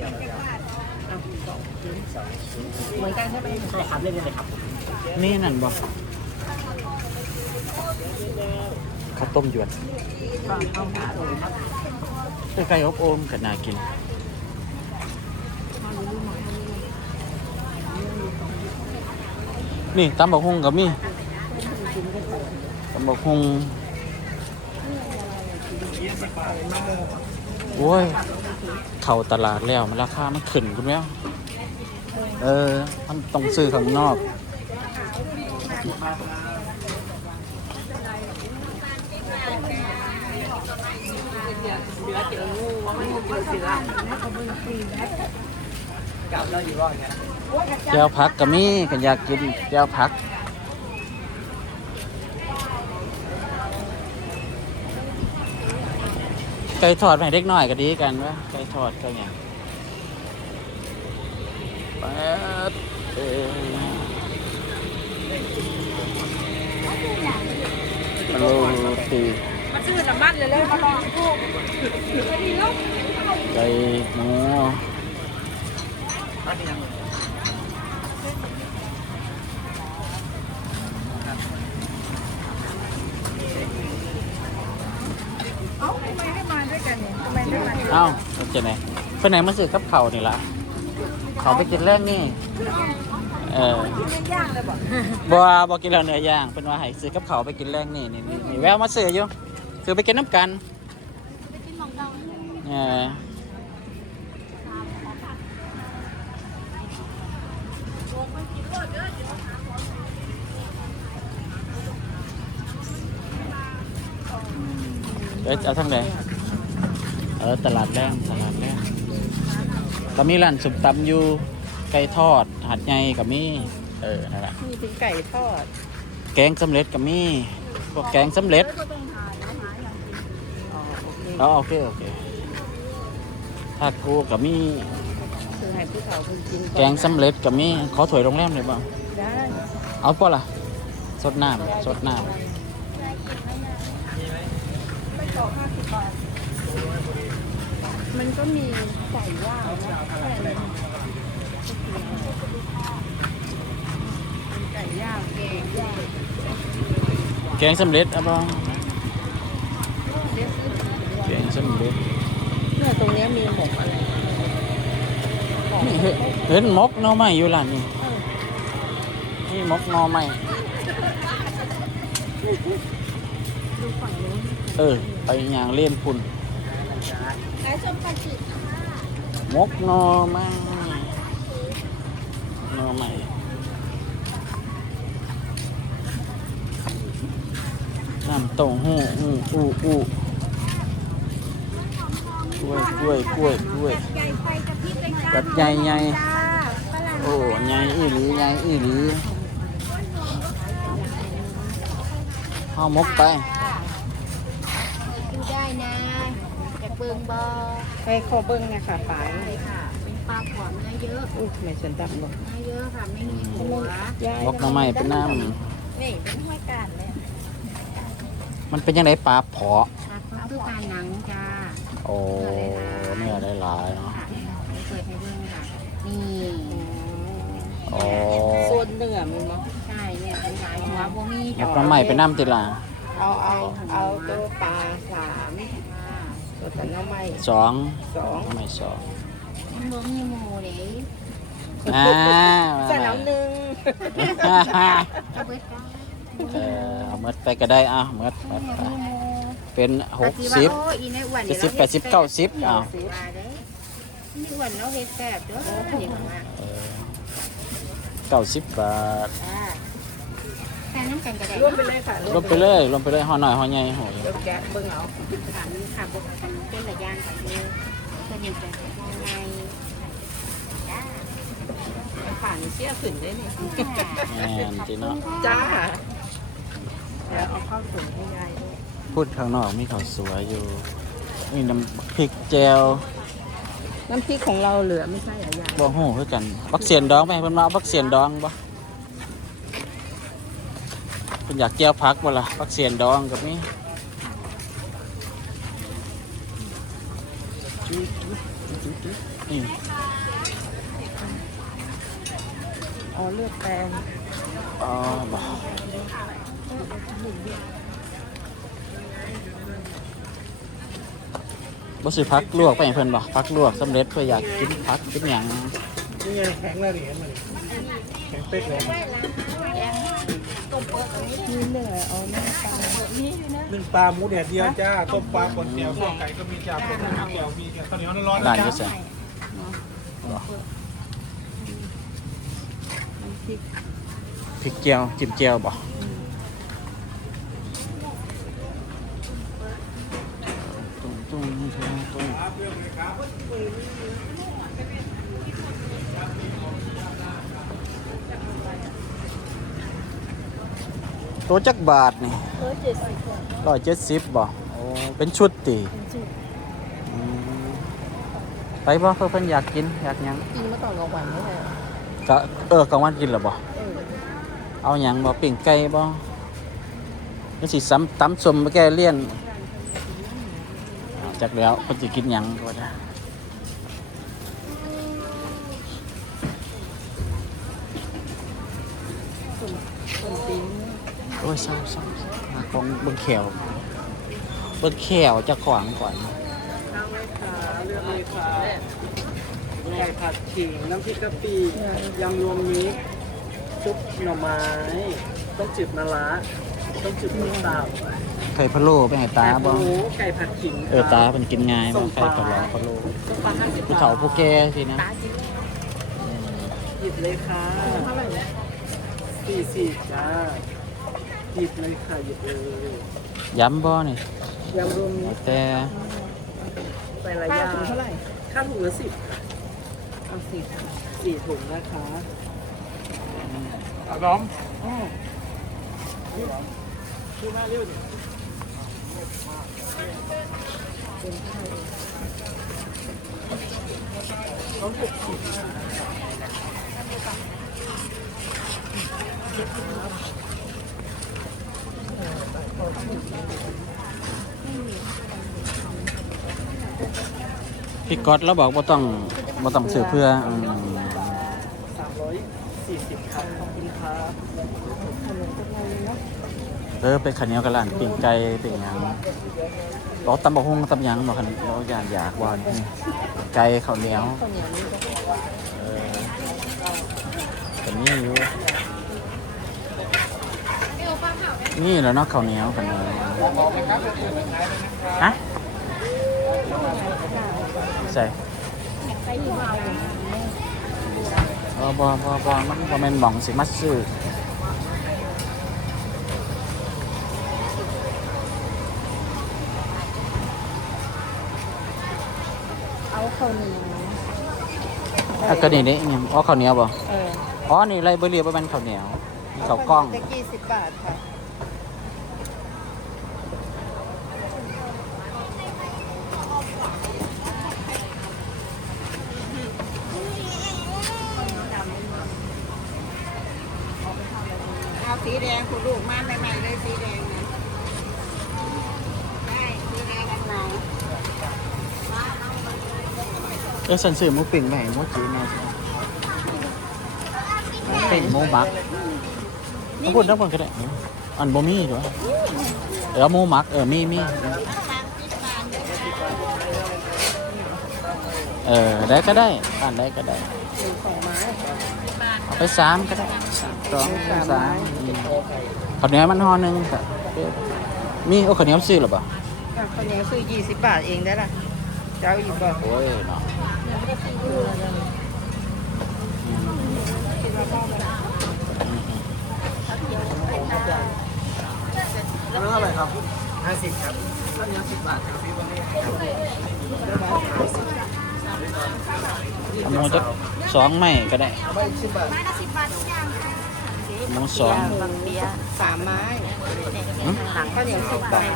เหมือนกันใช่ไหมใช่ครับเล่นกันเลยครับนี่นั่นบ่ข้าวต้มหยวนก็เอาหาเลยครับไก่อบโอมก็น่ากินนี่ตำบักฮุงก็มีตำบักฮุงโอ้ย เข้าตลาดแล้วมันราคามันขึ้นคุณแล้วเออมันต้องซื้อข้างนอกเสือเจองูไม่งูเจอเสือกับเราอยู่รอดไงแก้วพักก็มีกันอยากกินแก้วพัก ไก่ทอดให้เด็กน้อยก็ดีกันวะไก่ทอดก็เนี่ยแป๊ดเอ้ยโรตีมาซื้อน้ำมันเลยเลยมาลองพูกไก่หมู เอ้าทำไมให้มาด้วยกันเนี่ยทำไมไม่มา เอ้ามันจะไหนไปไหนมาซื้อกับเขาวนี่ล่ะเขาไปกินแรกนี่เออกินเล่นย่างเลยบอกบัวบอกกินแล้วเนื้อย่างเป็นว่าให้ซื้อกับเขาวไปกินแรงนี่นี่นี่นี่แววมาซื้ออยู่ซื้อไปกินน้ำกันเออเดี๋ยวจะเอาทั้งไหน เออตลาดแรงตลาดแรงก็มีร้านสุปตำอยู่ไก่ทอดหัดใหญ่กับมีเออนั่นแหละมีถึงไก่ทอด แกงสำเร็จก็มีพวกแกงสำเร็จอ๋อโอเคอ๋อโอเคโอเคทาโก้ก็มีคือให้ผู้เฒ่าคนกินแกงสำเร็จก็มีขอถ้วยโรงแรมเลยบ้างได้เอาป่ะล่ะสดน้ำสดน้มั นก็มีไก่ย่างนะไก่ย่างแกงย่างำแกงสำเร็จเอาบ้างแกงสำเร็จเนี่ยตรงเนี้ยมีหมกอะไรหมกนี่เห็นเห็นมกหน่อไม้อยู่ร้านนี้นี่มกหน่อไม้ดูฝั่งนู้นเออ ไปอย่างเล่นพุ่นขาย ส้มปันจิมกหน่อไม้หน่อไม้น้ำเต้าหู้อู้อู้อู้กล้วยกล้วยกล้วยกล้วยใหญ่ไฟกระพริบเลยกัดใหญ่ใหญ่จ้าฝรั่งโอ้ใหญ่อีหลีใหญ่อีหลีเอามกไปดูได้นะแต่ เบิงบอให้ขอเบิ้งเนี่ยค่ะปลายเลยค่ะ เป็นปลาขวามเนื้อเยอะอุ้ยไม่ฉันตับบ่เนื้อเยอะค่ะ ไม่มีหัวมกหน้ำไม้เป็นน้นี่เป็นห้อยการเลยำมันเป็นยังไงปลาเพาะค่ะเขาคือการหนังจ้าโอ้เนื้อหลายๆเนาะค่ะเปิดให้เบิ่งค่ะ นี่ โอ้โซนเนื้อมันบ่ใช่เนี่ยเป็นหลายหัวบ่มีมกหน้ำไม้เป็นน้ำติลาเอาเอาเอาตัวปลาสาม ค่ะตัวแต่น้ำไม้สองสองหน้ำไม้สองมันบ่มีหมูเลยอ่าสนามหนึ่งเอาเบิดได้เออเอาหมดไปก็ได้อะหมดหมไม่ดมีไปหมูเป็นหกสิบโอ้อีในอ้วนเจ็ดสิบแปดสิบเก้าสิบอ้าวว่าเด้นี่อ้วนเราเฮ็ดแซ่บเด้อนี่ว่าเออเก้าสิบบาทอ่า แต่น้ำกันก็ได้รวมไปเลยค่ะลงไปเลยลงไปเลยห่อหน่อยห่อใหญ่ห่อใหญ่เดี๋ยวแกะเบิ้งเอาค่ะมีค่ะบ่กันเป็นระยางกันเลยตัวนี้จะยังไงจ้าผ่านเสียขึ้นได้นี่แม่นจีเนาะจ้าเดี๋ยวเอาเข้าวถุงให้ยายด้วยพูดข้างนอกมีข้าวสวยอยู่มีน้ำพริกแจวน้ำพริกของเราเหลือไม่ใช่เหรอยายบ่ฮู้คือกันบักเสียนดองไปเพิ่นมาเอาบักเสียนดองบ่ เพิ่นอยากแก้วผักบ่ล่ะบักเสียนดองกับมีนี่อ๋อเลือกแปลงอ๋อบ่บ่สิพักลวกไปให้เพิ่นบ่พักลวกสำเร็จเพื่ออยากกินพักกินหยังนี่ไงแข็งเลยดิเห็นไหมแข็งเป๊กเลย นี่เหนื่อยเอาหน้าตานึ่งปลาหมูแดดเดียวจ้า ต้มปลาปนแก้วข้าวไก่ก็มีจ้าปนแก้วมีข้าวเหนียวร้อนๆร้านะนจ้าก็ใส่บ่พริกพริกเจียวจิ้มเจียวบ่ตุ้งตุ้งตุ้งตุ้ง ตัวจักบาทนี่ร้อยเจ็ดสิบร้อยเจ็ดสิบบ่โอ้เป็นชุดตีอืมไปบ่เพื่อเพิ่นอยากกินอยากหยังกินเมื่อตอนกลางวันไม่ใช่เหรอก็เออกลางวันกินหรอบ่เออเอาหยังบ่ปิ้งไก่บ่ก็สิซ้ำตำส้มไปแก้เลี่ยนอ้าวจักแล้วเพิ่นสิกินหยังก็ได้คนปิ้ง โอ้ยเศร้าเศร้าเศร้ามาของเบิ่งแขวเบิ่งแขวเจะขวางก่อนข้าวเลยค่ะเลือกเลยค่ะไก่ผัดขิงน้ำพริกกะปิยำรวมมิตรซุปหน่อไม้ต้มจืดมะระต้มจืดหมูสับไข่พะโล้ไปให้ตาบ่หมูไก่ผัดขิงเออตาเพิ่นกินง่ายบ่ไข่พะโล้พะโล้ปลาห้าสิบผู้เฒ่าผู้แก่สินะตาจริงหยิบเลยค่ะเท่าไหร่เนี่ยสี่สิบจ้า หยิบเลยค่ะหยิบเลยย้ำบ่นี่ยำรวมมิตรแต่ใส่หลายป้าอย่างถุงเท่าไหร่ค่าถุงละสิบเอาสิบสี่ถุงนะคะล้อมอ๋อชื่อหน้าเรียวดิเป็นไทย พี่ก๊อตแล้วบอกบ่าต้องบ่าต้องซื้อเพื่ออืมสามร้อยสี่สิบครับขอบคุณครับเออไปข้าวเหนียวกับร้านปิ้งไก่ปิ้งหยังบอกตำบักหุ่งตำหยังบอกคันเราอยากอยากว่านี่ไก่ข้าวเหนียวข้าวเหนียวนี่ก็เออแต่นี่อยู่ นี่แหล้วเนาะข้าวเหนียวกันเลยฮะใส่ไปอยู่เอาบ่บ่บ่บ่มันบ่แม่นหม่องสิมาซื้อเอาข้าวเหนียวอะก็นี่นี่อิหยังอ๋อข้าวเหนียวบ่เอออ๋อนี่ไรเบอร์เรียบ่แม่นข้าวเหนียวนี่ข้าวกล้อง จะกี่สิบบาทค่ะ สีแดงคุณลูกมาใหม่ๆเลยสีแดงนะได้สีแดงกันไหนเออสันซื้อหมูปิ้งไปให้หมูจีนแม่สิหมูปิ้งหมูบักทั้งคนทั้งคนก็ได้อันบ่มีด้วยเออหมูหมักเออมีมีเออได้ก็ได้อันได้ก็ได้หนึ่งสองไม้เอาไปสามก็ได้สาม สองสามอืมข้าวเหนียวมันห่อหนึ่งแต่มีโอ้ข้าวเหนียวซื้อหรือเปล่าอะข้าวเหนียวซื้อยี่สิบบาทเองได้ละจะเอาอีกบ่โอ้ยเนาะแล้วเท่าไหร่ครับห้าสิบครับข้าวเหนียวสิบบาทครับพี่วันนี้เอาหมูจะสองไม่ก็ได้เอาไปสิบบาท หมูสองบางเบียร์สามไม้หืมหลังข้าวเหนียวสิบบาท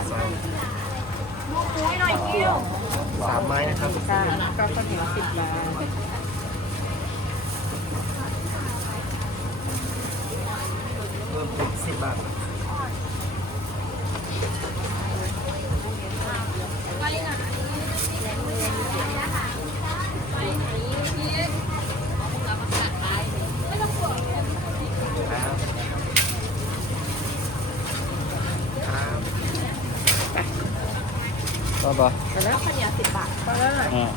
สามไม้นะครับจ้าก็ข้าวเหนียวสิบบาทเพิ่มเป็นสิบบาท ก็บ่แล้วข้าวเหนียวสิบบาทก็ได้เออ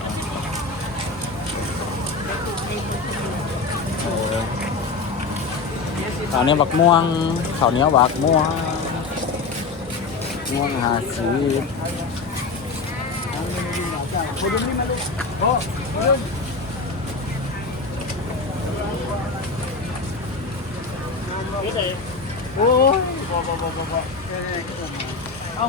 เออข้าวเหนียวบักม่วงข้าวเหนียวบักม่วงม่วงหาสีโอ้ยบ่บ่บ่บ่บ่เอ้า